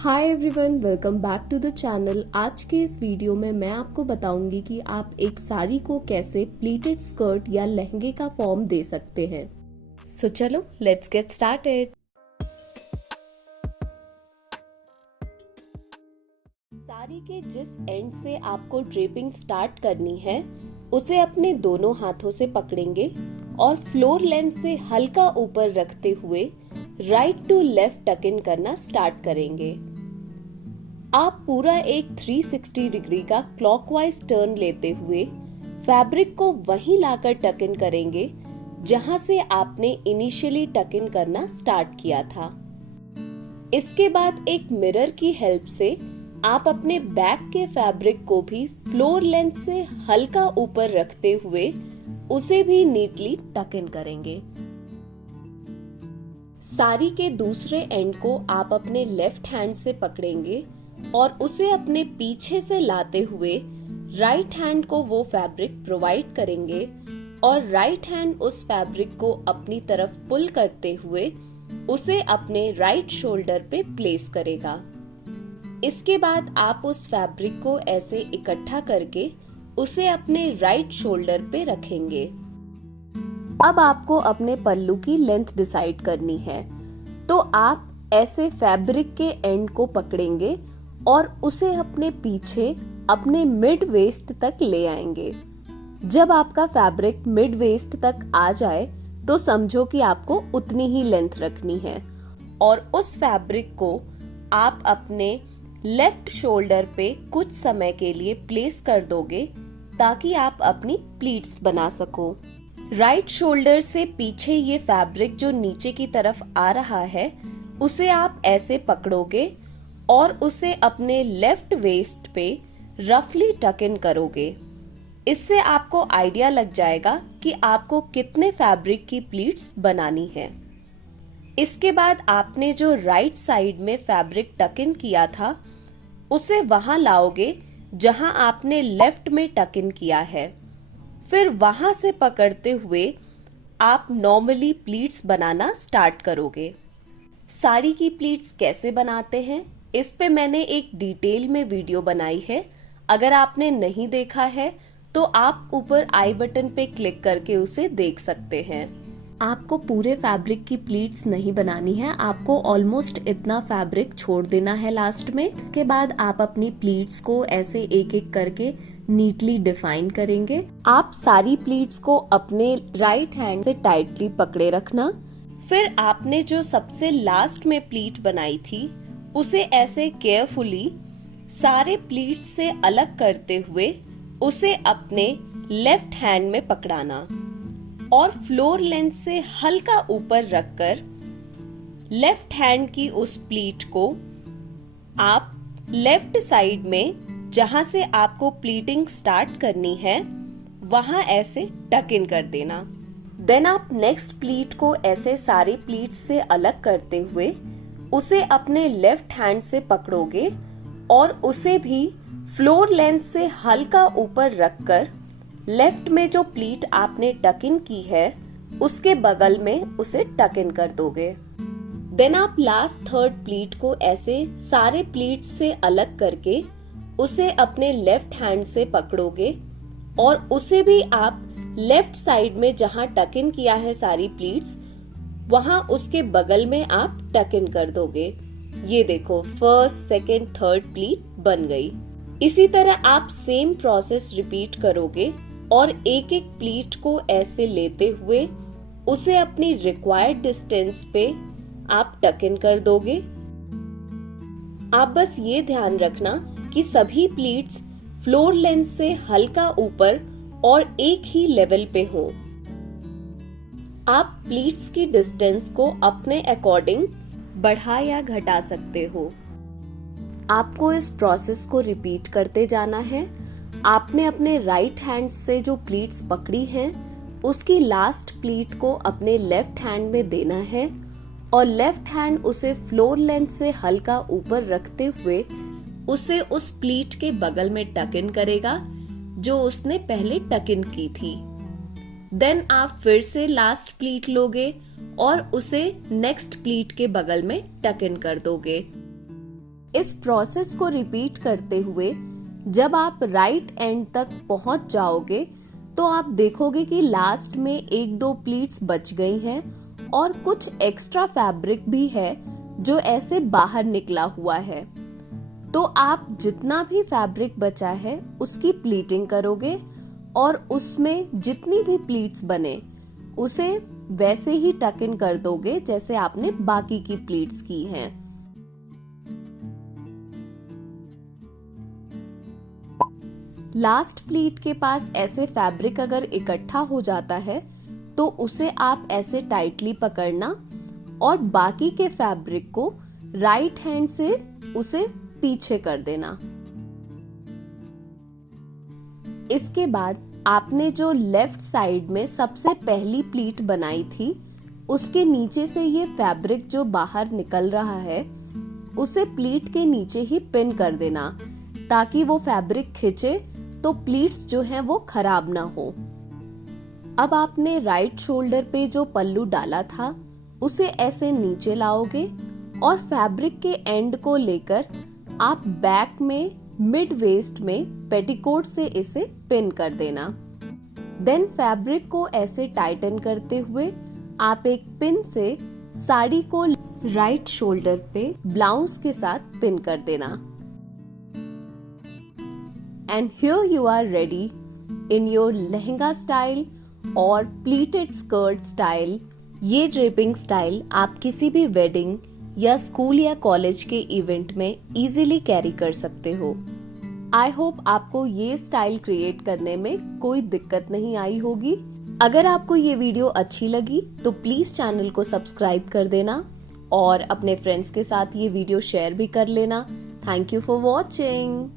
Hi everyone, welcome back to the channel. आज के इस वीडियो में मैं आपको बताऊंगी कि आप एक साड़ी को कैसे प्लीटेड स्कर्ट या लहंगे का फॉर्म दे सकते हैं। सो चलो लेट्स गेट स्टार्टेड। साड़ी के जिस एंड से आपको ड्रेपिंग स्टार्ट करनी है उसे अपने दोनों हाथों से पकड़ेंगे और फ्लोर लेंथ से हल्का ऊपर रखते हुए राइट टू लेफ्ट टक इन करना स्टार्ट करेंगे। आप पूरा एक 360 डिग्री का क्लॉकवाइज टर्न लेते हुए फैब्रिक को वहीं लाकर टक इन करेंगे जहां से आपने इनिशियली टक इन करना स्टार्ट किया था। इसके बाद एक मिरर की हेल्प से आप अपने बैक के फैब्रिक को भी फ्लोर लेंथ से हल्का ऊपर रखते हुए उसे भी नीटली टक इन करेंगे। साड़ी के दूसरे एंड को आप अपने लेफ्ट हैंड से पकड़ेंगे और उसे अपने पीछे से लाते हुए राइट हैंड को वो फैब्रिक प्रोवाइड करेंगे और राइट हैंड उस फैब्रिक को अपनी तरफ पुल करते हुए उसे अपने राइट शोल्डर पे प्लेस करेगा। इसके बाद आप उस फैब्रिक को ऐसे इकट्ठा करके उसे अपने राइट शोल्डर पे रखेंगे। अब आपको अपने पल्लू की लेंथ डिसाइड करनी है, तो आप ऐसे फैब्रिक के एंड को पकड़ेंगे और उसे अपने पीछे अपने मिड वेस्ट तक ले आएंगे। जब आपका फैब्रिक मिड वेस्ट तक आ जाए तो समझो कि आपको उतनी ही लेंथ रखनी है और उस फैब्रिक को आप अपने लेफ्ट शोल्डर पे कुछ समय के लिए प्लेस कर दोगे ताकि आप अपनी प्लीट्स बना सको। राइट शोल्डर से पीछे ये फैब्रिक जो नीचे की तरफ आ रहा है उसे आप ऐसे पकड़ोगे और उसे अपने लेफ्ट वेस्ट पे रफली टक इन करोगे। इससे आपको आइडिया लग जाएगा कि आपको कितने फैब्रिक की प्लीट्स बनानी है। इसके बाद आपने जो राइट साइड में फैब्रिक टक इन किया था उसे वहां लाओगे जहां आपने लेफ्ट में टक इन किया है। फिर वहां से पकड़ते हुए आप नॉर्मली प्लीट्स बनाना स्टार्ट करोगे। साड़ी की प्लीट्स कैसे बनाते हैं इस पे मैंने एक डिटेल में वीडियो बनाई है। अगर आपने नहीं देखा है तो आप ऊपर आई बटन पे क्लिक करके उसे देख सकते हैं। आपको पूरे फैब्रिक की प्लीट्स नहीं बनानी है, आपको ऑलमोस्ट इतना फैब्रिक छोड़ देना है लास्ट में। इसके बाद आप अपनी प्लीट्स को ऐसे एक एक करके नीटली डिफाइन करेंगे। आप सारी प्लीट्स को अपने राइट हैंड से टाइटली पकड़े रखना। फिर आपने जो सबसे लास्ट में प्लीट बनाई थी उसे ऐसे केयरफुली सारे प्लीट्स से अलग करते हुए उसे अपने लेफ्ट हैंड में पकड़ाना और फ्लोर लेंथ से हल्का ऊपर रखकर लेफ्ट हैंड की उस प्लीट को आप लेफ्ट साइड में जहां से आपको प्लीटिंग स्टार्ट करनी है वहां ऐसे टक इन कर देना। देन आप नेक्स्ट प्लीट को ऐसे सारे प्लीट्स से अलग करते हुए उसे अपने लेफ्ट हैंड से पकड़ोगे और उसे भी फ्लोर लेंथ से हल्का ऊपर रखकर लेफ्ट में जो प्लीट आपने टक इन की है उसके बगल में उसे टक इन कर दोगे। देन आप लास्ट थर्ड प्लीट को ऐसे सारे प्लीट से अलग करके उसे अपने लेफ्ट हैंड से पकड़ोगे और उसे भी आप लेफ्ट साइड में जहां टक इन किया है सारी प्लीट्स वहां उसके बगल में आप टक इन कर दोगे। ये देखो फर्स्ट सेकेंड थर्ड प्लीट बन गई। इसी तरह आप सेम प्रोसेस रिपीट करोगे और एक एक प्लीट को ऐसे लेते हुए उसे अपनी रिक्वायर्ड डिस्टेंस पे आप टक इन कर दोगे। आप बस ये ध्यान रखना कि सभी प्लीट्स फ्लोर लेंथ से हल्का ऊपर और एक ही लेवल पे हो। आप प्लीट्स की डिस्टेंस को अपने अकॉर्डिंग बढ़ा या घटा सकते हो। आपको इस प्रोसेस को रिपीट करते जाना है। आपने अपने राइट हैंड से जो प्लीट्स पकड़ी हैं उसकी लास्ट प्लीट को अपने लेफ्ट हैंड में देना है और लेफ्ट हैंड उसे फ्लोर लेंथ से हल्का ऊपर रखते हुए उसे उस प्लीट के बगल में टक इन करेगा जो उसने पहले टक इन की थी। देन आप फिर से लास्ट प्लीट लोगे और उसे नेक्स्ट प्लीट के बगल में टक इन कर दोगे। इस प्रोसेस को रिपीट करते हुए जब आप राइट एंड तक पहुंच जाओगे तो आप देखोगे कि लास्ट में एक दो प्लीट्स बच गई हैं और कुछ एक्स्ट्रा फैब्रिक भी है जो ऐसे बाहर निकला हुआ है। तो आप जितना भी फैब्रिक बचा है उसकी प्लीटिंग करोगे और उसमें जितनी भी प्लीट्स बने उसे वैसे ही टक इन कर दोगे जैसे आपने बाकी की प्लीट्स की हैं। लास्ट प्लीट के पास ऐसे फैब्रिक अगर इकट्ठा हो जाता है तो उसे आप ऐसे टाइटली पकड़ना और बाकी के फैब्रिक को राइट हैंड से उसे पीछे कर देना। इसके बाद आपने जो लेफ्ट साइड में सबसे पहली प्लीट बनाई थी उसके नीचे से ये फैब्रिक जो बाहर निकल रहा है उसे प्लीट के नीचे ही पिन कर देना ताकि वो फैब्रिक खिंचे तो प्लीट्स जो हैं वो खराब ना हो। अब आपने राइट शोल्डर पे जो पल्लू डाला था उसे ऐसे नीचे लाओगे और फैब्रिक के एंड को लेकर आप बैक में मिड वेस्ट में पेटीकोट से इसे पिन कर देना। देन फैब्रिक को ऐसे टाइटन करते हुए आप एक पिन से साड़ी को राइट शोल्डर पे ब्लाउज के साथ पिन कर देना। And here you are ready in your lehenga style और प्लीटेड स्कर्ट स्टाइल। ये ड्रेपिंग स्टाइल आप किसी भी वेडिंग या स्कूल या कॉलेज के इवेंट में इजीली कैरी कर सकते हो। आई होप आपको ये स्टाइल क्रिएट करने में कोई दिक्कत नहीं आई होगी। अगर आपको ये वीडियो अच्छी लगी तो प्लीज चैनल को सब्सक्राइब कर देना और अपने फ्रेंड्स के साथ ये वीडियो शेयर भी कर लेना। Thank you for watching.